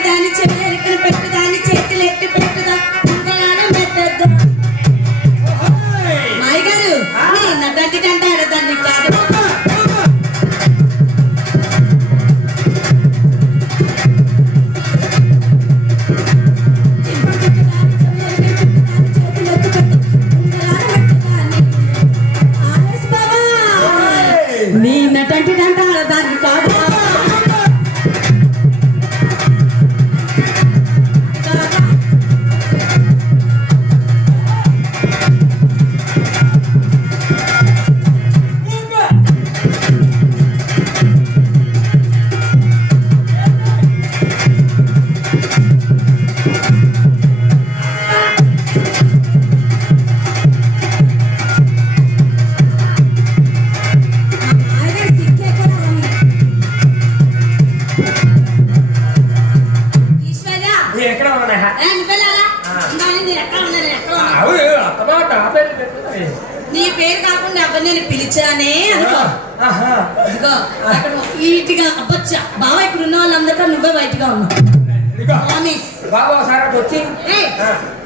దాని చెల్లెలికను పెట్టు దాని చేతులు ఎట్టి పెట్టుదా పెట్టద్దు మాయ గారు నటంటి అంటే ఆడదాన్ని కాదు నీ నటంటి అంటే ఆడదాన్ని కాదు నీ పేరు కాకుండా ఎవరు నేను పిలిచానే అనుకో అక్కడ ఈటిగా అబ్బచ్చా బావ ఇక్కడ ఉన్న వాళ్ళందరికీ నువ్వే బయటగా ఉన్నావు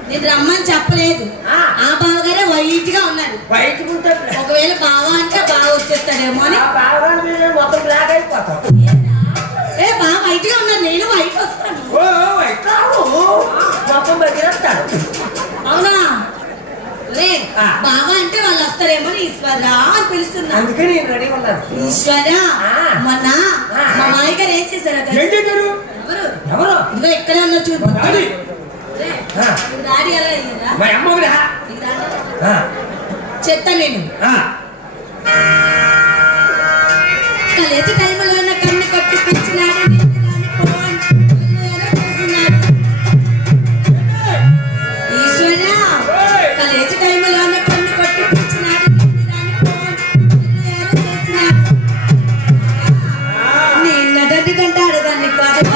నేను రమ్మని చెప్పలేదు ఆ బావగారే వైట్ గా ఉన్నారు ఒకవేళ బావ అంటే బాగా వచ్చేస్తాడేమో అని మొత్తం బ్లాక్ అయిపోతాం ఏ బాగా వైట్ గా ఉన్నారు నేను వైట్ వస్తాను మొత్తం బయటేస్తాడు అవునా బాగా అంటే వాళ్ళు వస్తారేమో ఈశ్వరా అని పిలుస్తున్నా అందుకే నేను రెడీ ఉన్నాను ఈశ్వరా మొన్న మా మాయ గారు ఏం చేశారు ఎవరు ఇంకా ఎక్కడ ఉన్నారు చూడు డాడీ ఎలా అయ్యిందా చెప్తా నేను కలిసి టైంలో కన్ను కొట్టి పెంచినాడు ఈశ్వరా కలిసి టైంలో కన్ను కొట్టి పెంచినాడు నేను నటంటే ఆడదాన్ని కాదు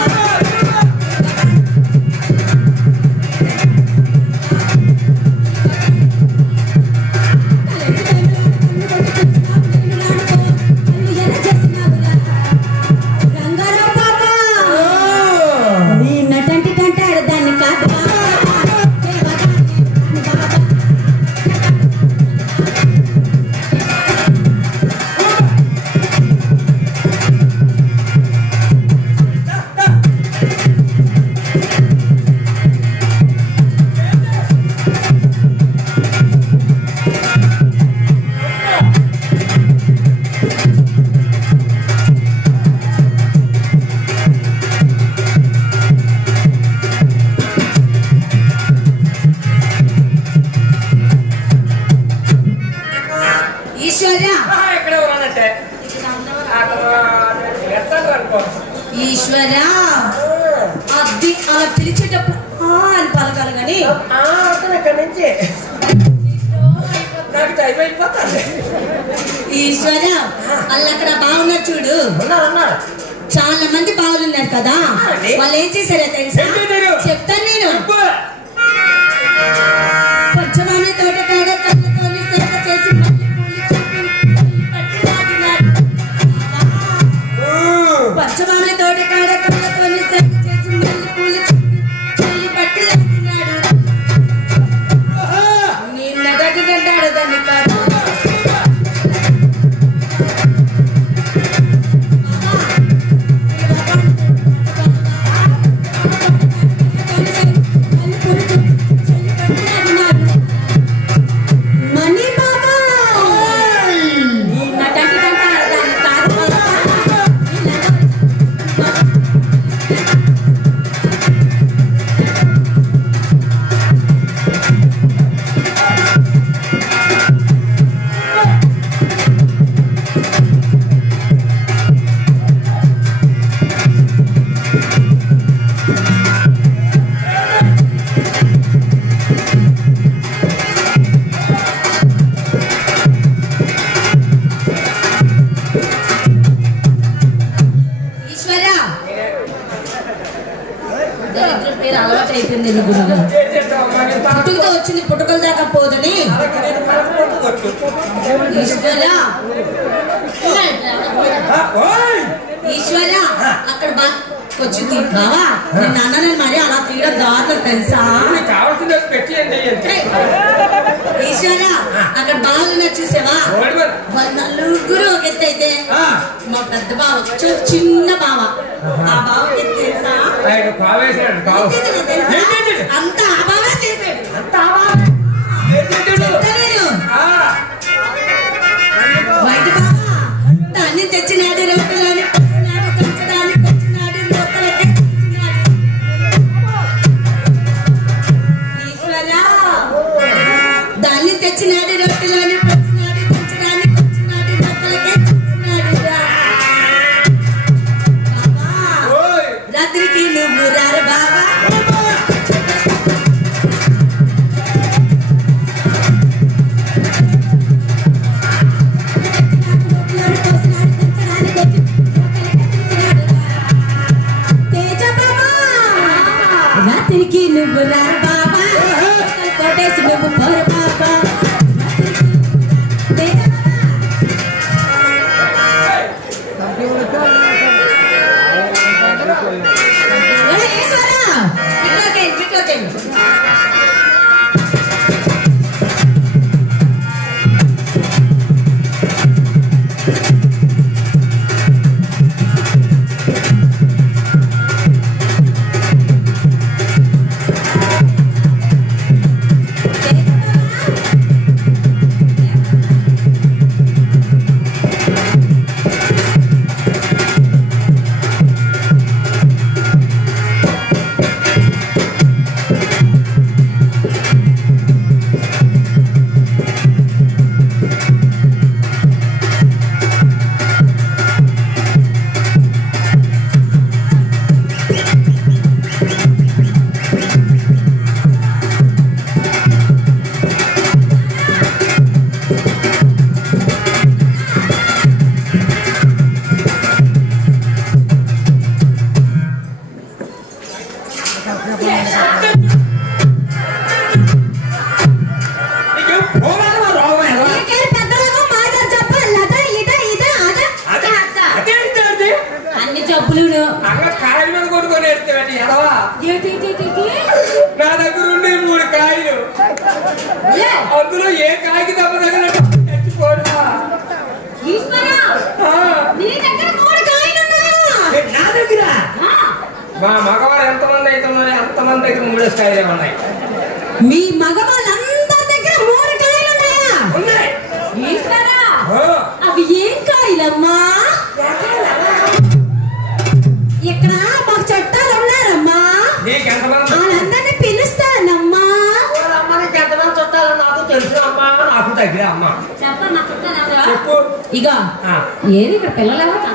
ఈశ్వరా అది అలా పిలిచేటప్పుడు అని పలకాలి కానీ ఇక్కడ నుంచి నాకు టైం అయిపోతుంది ఈశ్వరా వాళ్ళు అక్కడ బాగున్నారు చూడు చాలా మంది బాగున్నారు కదా వాళ్ళు ఏం చేశారో తెలుసా చెప్తాను నేను పచ్చమామి తోటకాడ కళ్ళతోని సేవ చేసి పచ్చమామి తోటకాడ కళ్ళతోని సేవ చేసి మళ్ళీ పూలు చెల్లి పట్టి లాగినాడు నేను నటంటే ఆడదాన్ని కాదు పుట్టుకతో వచ్చింది పుట్టుకల దాకా పోదని ఈశ్వర అక్కడ కొంచెం బావా నేను అన్నని మరి అలా తీయడం దాంట్లో తెలుసా కావాల్సింది పెట్టియండి ఈశ్వర అక్కడ బావులు చూసావా నలుగురు ఒక ఎత్తు అయితే మా పెద్ద బావ చిన్న బావ ఆ బావ తెలుసా అంత ఆ బావ చేశాడు అంత బయట బావ దాన్ని తెచ్చినాడు రోడ్డులోని దాన్ని తెచ్చినాడు రొట్టెలోని పచ్చినాడు పెంచడానికి వచ్చినాడు మొక్కలకే రాత్రికి నువ్వు రారు బాబా రాత్రికి నువ్వు రారు బాబా కోటేసి నువ్వు పోరు బాబా నా దగ్గర ఉండే 3 కాయలు అందులో ఏ కాయకి దెబ్బ తగినట్టు చచ్చిపోనా నా దగ్గర మా మగవాళ్ళు ఎంతమంది అయితే ఉన్నాయో అంతమంది దగ్గర 3 కాయలే ఉన్నాయి మీ మగవాళ్ళందరి దగ్గర 3 కాయలు ఉన్నాయా ఉన్నాయి అవి ఏం కాయలమ్మా ఇక్కడ మాకు చుట్టాలు ఉన్నారమ్మా వాళ్ళందరినీ పిలుస్తానమ్మా వాళ్ళమ్మకి ఎంతమంది చుట్టాలో నాకు తెలుసు అమ్మా నాకు దగ్గర అమ్మ చెప్పు ఇక ఏది ఇక్కడ పిల్లలందరూ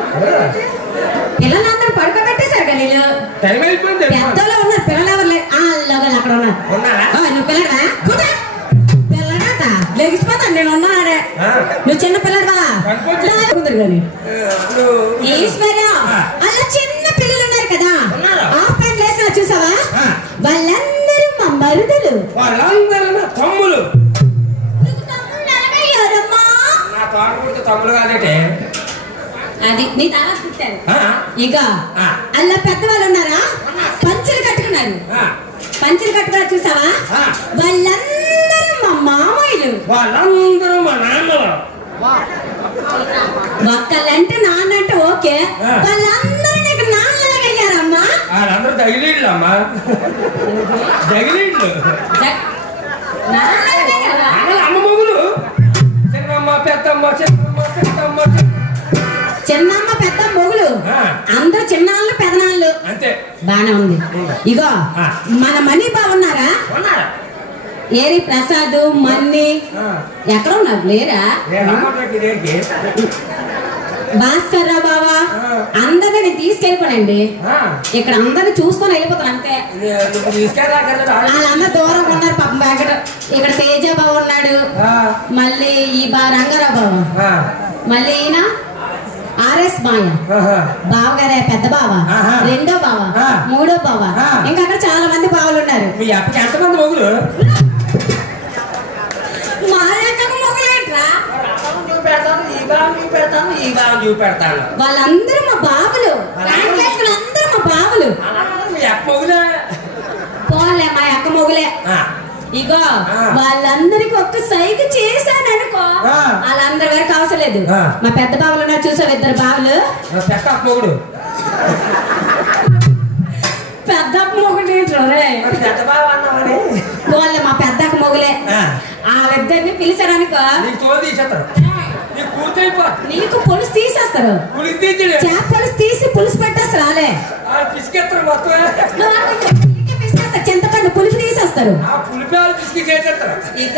పడుకోబెట్టేశారు కదా వీళ్ళు పెద్దలో ఉన్నారు పిల్లలు ఎవరు లేదు అక్కడ ఉన్నారు నువ్వు పిల్లడా పిల్లడా లెగిసిపోతాను నేను ఉన్నాడే నువ్వు చిన్న పిల్లడా కుదరు కానీ ఈశ్వర్య అలా చిన్న పిల్లలు ఉన్నారు కదా హాఫ్ ప్యాంట్ వేసిన చూసావా వాళ్ళందరూ మా మరుదులు వాళ్ళందరూ నా తమ్ములు నా తోటపుడితే తమ్ముడు కాదంటే అది నీ తారా పుట్టారు ఇక అలా పెద్దవాళ్ళు ఉన్నారా పంచులు కట్టుకున్నారు పంచులు కట్టుకున్నారు చూసావా వాళ్ళందరూ మా మామయ్యలు వాళ్ళందరూ మా నాన్నలు ఒక్కళ్ళంటే నాన్నంటే ఓకే వాళ్ళందరూ నీకు నాన్నలాగయ్యారమ్మా వాళ్ళందరూ తగిలీళ్ళు అమ్మా తగిలీళ్ళు అమ్మ మొగులు చిన్నమ్మ పెద్దమ్మ చిన్నమ్మ పెద్దమ్మ చిన్నమ్మ పెద్ద మొగులు అందరూ చిన్నాళ్ళు పెదనాళ్ళు అంతే బానే ఉంది ఇగో మన మనీ బాగున్నారా ఏరి ప్రసాద్ మన్ని ఎక్కడ ఉన్నారు లేరా భాస్కర్ రావు బావా అందరిని తీసుకెళ్ళిపోనండి ఇక్కడ అందరిని చూసుకొని వెళ్ళిపోతాను అంతే వాళ్ళందరూ దూరం ఉన్నారు పాపం వెంకట ఇక్కడ తేజ బావ ఉన్నాడు మళ్ళీ ఈ రంగారావు బావ మళ్ళీ ఈయన ఆర్ఎస్ మాయ బావగారే పెద్ద బావ రెండో బావ మూడో బావ ఇంకా అక్కడ చాలా మంది బావలు ఉన్నారు ఎంతమంది మొగులు మా మొగులేట్రా చూపెడతాను వాళ్ళందరూ మా బాబులు అందరూ మా బావులు. పోలే మా అక్క మొగులే. ఇగో వాళ్ళందరికి ఒక్క సైగ చేశాను అనుకో, వాళ్ళందరి వరకు అవసరం లేదు. మా పెద్ద బావులు ఉన్నారు చూసావు, 2 బావులు. పెద్ద మొగుడు పోలే మా పెద్దక్క మొగులే. వాళ్ళిద్దరిని పిలిచారనుకో నీకు పులుసు తీసేస్తారు. చేప పులుసు తీసి పులుసు పెట్టేస్తారు. రాలే చింతపండు పులుసు తీసేస్తారు. ఇక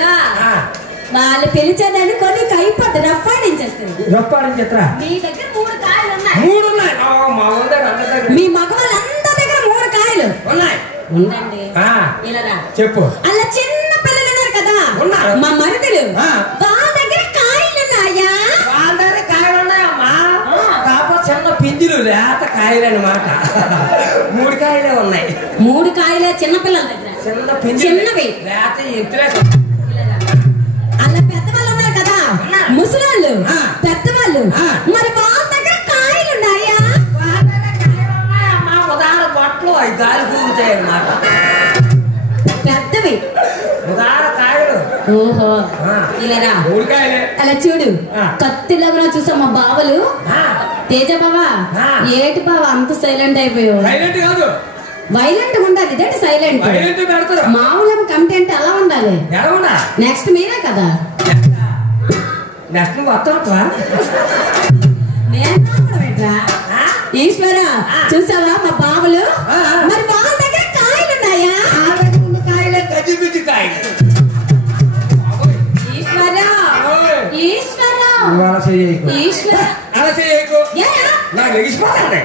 వాళ్ళు పిలిచారనుకో నీకు అయిపోద్ది, రఫాడించేస్తారు. నీ దగ్గర 3 కాయలు ఉన్నాయి. మీ మగవాళ్ళందరి దగ్గర 3 కాయలు ఉండండి. చెప్పు. అలా చిన్న పిల్లలు ఉన్నారు కదా మా మరుదులు, వాళ్ళ దగ్గర కాయలు ఉన్నాయా? వాళ్ళ దగ్గర కాయలు ఉన్నాయమ్మా, కాకపోతే చిన్న పింజులు లేత కాయలు అన్నమాట. 3 కాయలే ఉన్నాయి. 3 కాయలే చిన్న పిల్లల దగ్గర, చిన్న పింజులు చిన్నవి లేత ఎత్తులే. అలా పెద్దవాళ్ళు ఉన్నారు కదా ముసలాళ్ళు, పెద్దవాళ్ళు, మరి వాళ్ళ దగ్గర కాయలు ఉన్నాయా? వాళ్ళ దగ్గర కాయలు ఉన్నాయమ్మా, ఉదాహరణ బట్టలు అవి గాలి పూగుతాయి అన్నమాట. పెద్దవి ఉదాహరణ కాయలు. ఓహో ఇలారా 3 కాయలే. అలా చూడు, కత్తిలాగా చూసా మా బావలు. తేజ బావా, ఏటి బావా అంత సైలెంట్ అయిపోయావు? సైలెంట్ కాదు, వైలెంట్ ఉండాలి. ఇదేంటి సైలెంట్? మామూలుగా కమిటీ అంటే ఎలా ఉండాలి? నెక్స్ట్ మీరే కదా. నెక్స్ట్ వస్తా ఈశ్వర చూసావా మా బావలు, మరి వాళ్ళ దగ్గర కాయలు ఉన్నాయా? కాయలే గజిబిజి కాయలు. ఈశ్వర ఈశ్వర ఈశ్వర అలా చేయకు, నాకు ఎగిసిపోతాను.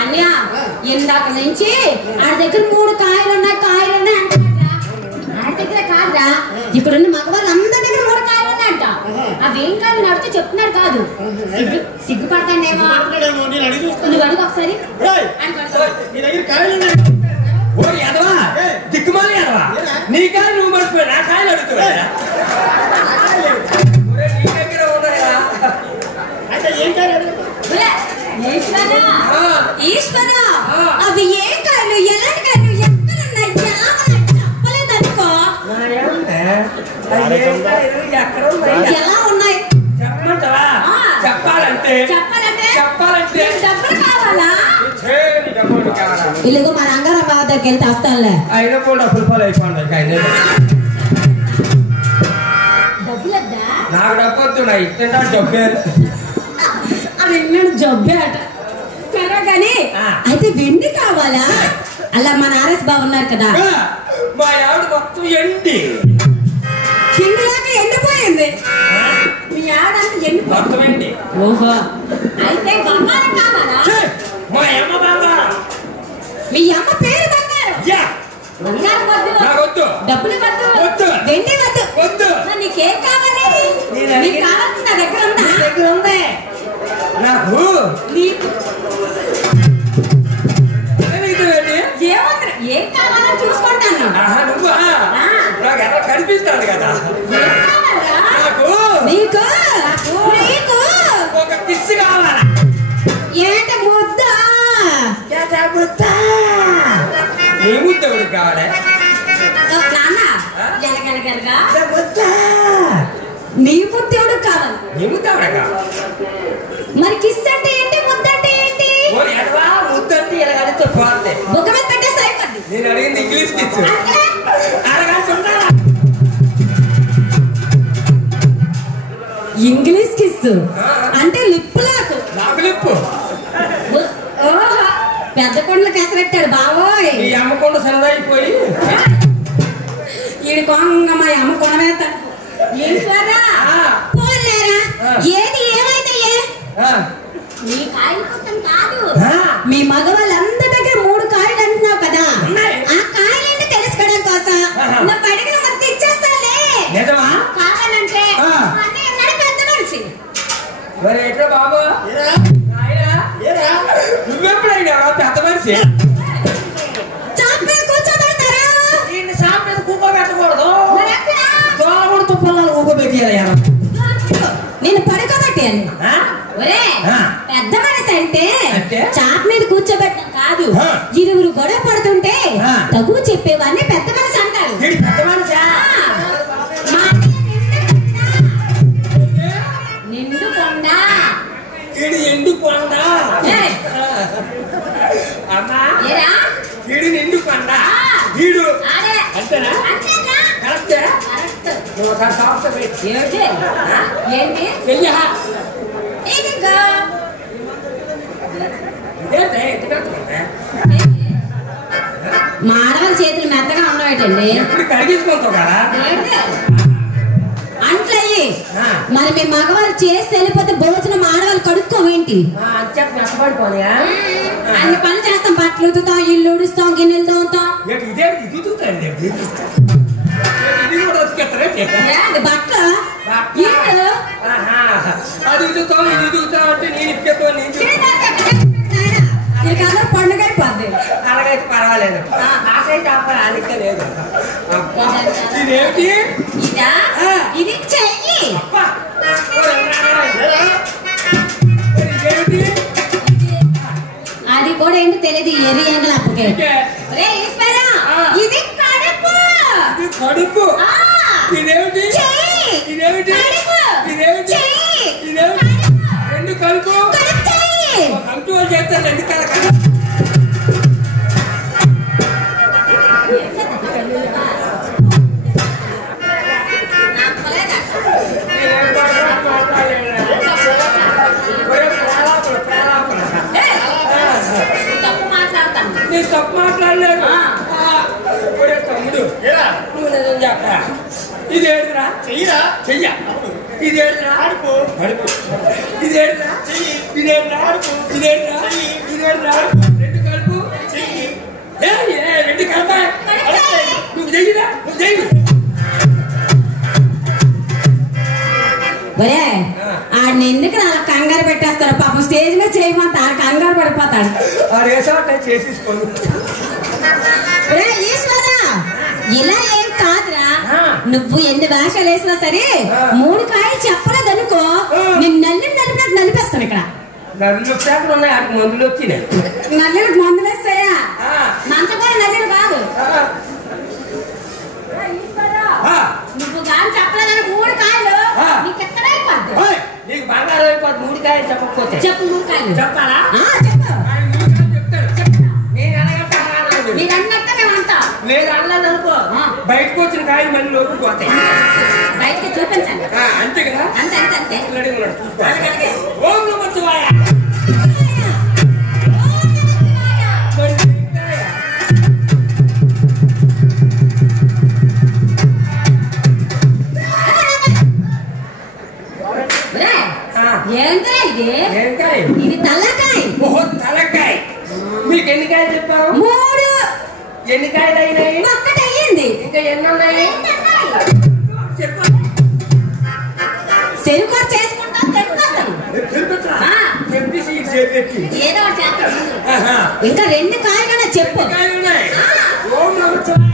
అన్నయ్య ఇందాక నుంచి ఆడి దగ్గర 3 కాయలు ఉన్నాయి ఆడి దగ్గర కాదురా, ఇక్కడున్న మగవాళ్ళు అందరి దగ్గర 3 కాయలు ఉన్నాయంట. అవేం కాదు నడితే చెప్తున్నారు కాదు, సిగ్గుపడతాండేమో. నువ్వు అడుగు ఒకసారి. దిక్కుమాలి అదవా, నీ కాయలు నువ్వు మర్చిపోయి నా కాయలు అడుగుతున్నా. ఈశ్వర అవి ఏ కాయలు, ఎలాంటి కాయలు, ఎక్కడున్నాయి, చెప్పలేదనుకో. ఎలా ఉన్నాయి చెప్పమంటావా? చెప్పాలంటే డబ్బులు కావాలా? ఇల్లుగో మా రంగారావు బావ దగ్గరికి వెళ్తే వస్తానులే. అయినా కూడా డబ్బులు అయిపోయింది. డబ్బులద్దా? నాకు డబ్బొద్దు, నా ఇష్టం డబ్బే. అది ఎన్నడు జబ్బే అట. సరే కానీ అయితే వెండి కావాలా? అలా మన ఆర్ఎస్ బావ ఉన్నారు కదా, మా ఆవిడ మొత్తం ఎండి తిండిలాగా ఎండిపోయింది. మీ ఆవిడ మొత్తం ఎండి. ఓహో అయితే బంగారం కావాలా? మా అమ్మ బంగారం. మీ అమ్మ పేరు బంగారం. బంగారం వద్దు, డబ్బులు వద్దు, వెండి వద్దు. నీకేం కావాలి? నీకు కావాల్సిన నా దగ్గర ఉందా? దగ్గర ఉంది నాకు. ఏముంది, ఏం కావాలో చూసుకుంటాను. నువ్వు నాకు ఎలా కనిపిస్తాను కదా. నీకు ఒక కిస్ కావాలా? ఏంటి ముద్ద? నీ ముద్ద ఎవరికి కావాలి? నీ ముద్ద ఎవరికి కావాలి? నీ ముద్ద ఎవరికి కావాలి? మరి కిస్ అంటే ఏంటి, ముద్ద అంటే ఏంటి? ముద్ద అంటే ఇలా అడిగితే పోతే బుగ్గ మీద పెట్టేసి అయిపోద్ది. నేను అడిగింది ఇంగ్లీష్ కిస్. ఇంగ్లీష్ కిస్ అంటే లిప్పు లాకు. నాకు లిప్పు. ఓహో పెద్ద కొండలు కేసరెట్టాడు బావోయ్. ఈ అమ్మకొండ సరదాయిపోయి ఈడి కొంగ మా అమ్మ కొనవేత. ఈశ్వరా పోలేరా, ఏది ఏమైతే నీ కాయల కోసం కాదు, మీ మగవాళ్ళందరి దగ్గర 3 కాయలు అంటున్నావు కదా, ఆ కాయలేంటి తెలుసుకోవడం కోసం నువ్వు అడిగిన మొత్తం ఇచ్చేస్తాలే. కావాలంటే పెద్ద మనిషి. బాబు నువ్వెప్పుడైనా పెద్ద మనిషి? చాప్ మీద కూర్చోబెడతారా? షాప్ మీద కూర్చోబెట్టకూడదు, దోలగొడుతూ తగు చెప్పేవాడిని పెద్ద మనిషి అంటారు. పెద్ద మనిషా? నిండు కొండ. ఎండు కొండ అమ్మా. వీడు నిండు కొండ. వీడు అంతేనా? కరెక్టే. ఏంటి మాడవాళ్ళ చేతులు మెత్తగా ఉండవేటండి. ఎప్పుడు కడిగించుకుంటావు కదా అంట్లయ్యి. మరి మీ మగవాళ్ళు చేసి వెళ్ళిపోతే భోజనం ఆడవాళ్ళు కడుక్కోవేంటి? నష్టపడిపోయా అన్ని పనులు చేస్తాం. బట్టలు ఉతుకుతాం, ఇల్లు ఉడుస్తాం, గిన్నెలు తోముతాం. బట్టలు ఇల్లు అది ఉతుకుతాం, ఇది ఉతుకుతాం అంటే నేను ఇచ్చేతో నీకన్నా పండుగ అయిపోద్ది. అలాగైతే పర్వాలేదు. నాకైతే అబ్బాయి అదికే లేదు. ఇదేమిటి? ఇదా? ఇది చెయ్యి. అది కూడా ఏంటో తెలియదు. ఎర్రి ఎంగల అప్పకే ఇది కడుపు. కడుపు ఇదేమిటి? ఇదేమిటి? ఇదేమిటి? ఇదేమిటి? రెండు కడుపు కంట్రోల్ చేస్తారు. రెండు కలక నేను తప్పు మాట్లాడలేదు. తమ్ముడు నువ్వు నిజం చెప్పరా? ఇదేడురా? చెయ్యరా? చెయ్య. ఇదేడురా? కడుపు. కడుపు. ఇదేడురా? చెయ్యి. ఇదేడురా? కడుపు. ఇదేడురా? చెయ్యి. ఇదేడురా? రెండు కడుపు. చెయ్యి. రెండు కడుప. నువ్వు చెయ్యిరా? నువ్వు చెయ్యి. ఆడిని ఎందుకు అలా కంగారు పెట్టేస్తారు? పాపం స్టేజ్ మీద చేయమంటే ఆడ కంగారు పడిపోతాడు. చేసేసుకోండి. ఇలా ఏం కాదురా. నువ్వు ఎన్ని భాషలు వేసినా సరే 3 కాయలు చెప్పలేదు అనుకో, నేను నలిపినట్టు నలిపేస్తాను. ఇక్కడ నల్లులు వచ్చాక ఉన్నాయి. ఆడికి మందులు వచ్చినాయి. నల్లులకు మందులు వేస్తాయా? మంచం కూడా నల్లులు కాదు. నువ్వు కానీ చెప్పలేదని 3 కాయలు నీకు ఎక్కడ అయిపోద్ది? నీకు బంగారం అయిపోద్ది. 3 కాయలు చెప్పకపోతే. చెప్పు 3 కాయలు చెప్పాలా? మీరు అన్నట్టు మేమంతా నేను అనలేదు అనుకో, బయటకు వచ్చిన కాయలు మళ్ళీ లోపలికి పోతాయి. బయటకి చూపించండి. అంతే కదా? అంతే అంతే అంతే. ఓం నమః శివాయ. ఏంటా ఇది? ఇది తలకాయ. ఓహో తలకాయ. మీకు ఎన్ని కాయలు చెప్పావు? 3. ఎన్ని కాయలు అయినాయి? ఒక్కటి అయ్యింది. ఇంకా ఎన్ని ఉన్నాయి? చెప్పు. చెరుకు చేసుకుంటాం. ఏదో ఇంకా 2 కాయలు చెప్పు. ఓం నమః శివాయ.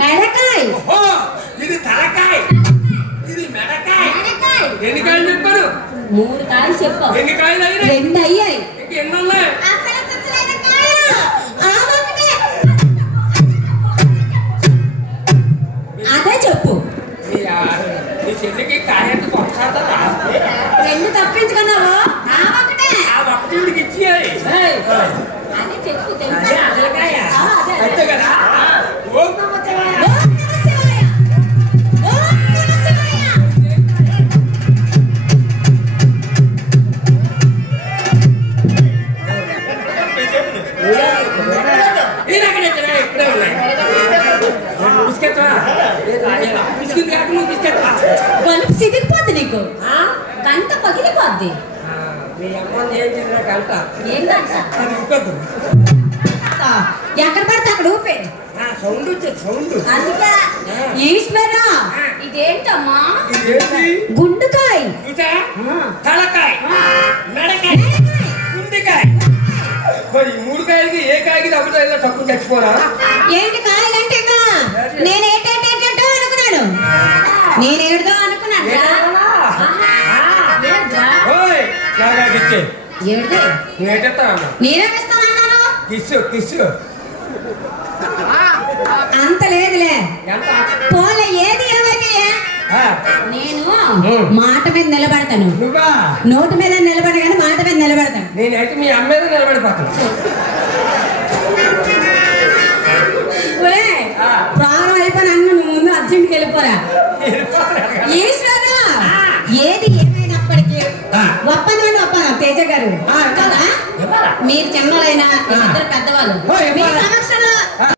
మెడకాయ. ఇది తలకాయ. ఇది మెడకాయ. ఎన్ని కాయలు చెప్పారు? 3 కాయలు చెప్పు. ఎన్ని కాయలు అయినాయి? 2 అయ్యాయి. ఇంకా ఎన్ని ఉన్నాయి? అదే చెప్పు. నీ చెల్లికి కాయంత కొనసాగుతుందా? 2 తప్పించుకున్నావు. ఆ ఒకటి ఇచ్చేయాలి. అదే చెప్పు. అసలుకాయ అంతే కదా? ఓం నమః శివాయ. ఇక్కడే ఉన్నాయి. బిస్కెట్ బిస్కెట్ కాకుండా బిస్కెట్ గొలుపు సిగిపోద్ది నీకు. గంట పగిలిపోద్ది. మీ అమ్మ ఏం చేసిన గంట ఏం గంట? అది ఊపద్దు. ఎక్కడ పడితే అక్కడ ఊపే. సౌండ్ వచ్చేది. సౌండ్ అందుకే ఈశ్వరా ఇదేంటమ్మా? ఇదేంటి? గుండుకాయ. తలకాయ, మెడకాయ, గుండెకాయ. మరి 3 కాయలకి ఏ కాయకి తగ్గుతాయిలో తక్కువ చచ్చిపోరా? ఏంటి కాయలంటే నేను ఏంటంటే అనుకున్నాను. నేను ఏడుదో అనుకున్నాను నేనేమిస్తానన్నాను అంత లేదులే పోలే ఏది ఏమైతే నేను మాట మీద నిలబడతాను నోటు మీద నిలబడ కానీ మాట మీద నిలబడతాను నేనైతే మీ అమ్మ మీద నిలబడిపోతాను ప్రాణం అయిపోయిన అన్న నువ్వు ముందు అర్జెంట్కి వెళ్ళిపోరా ఈశ్వరా ఏది ఏమైనప్పటికీ ఒప్పందం ఒప్పందం తేజ గారు కదా మీరు చిన్నోళ్ళైనా పెద్దవాళ్ళు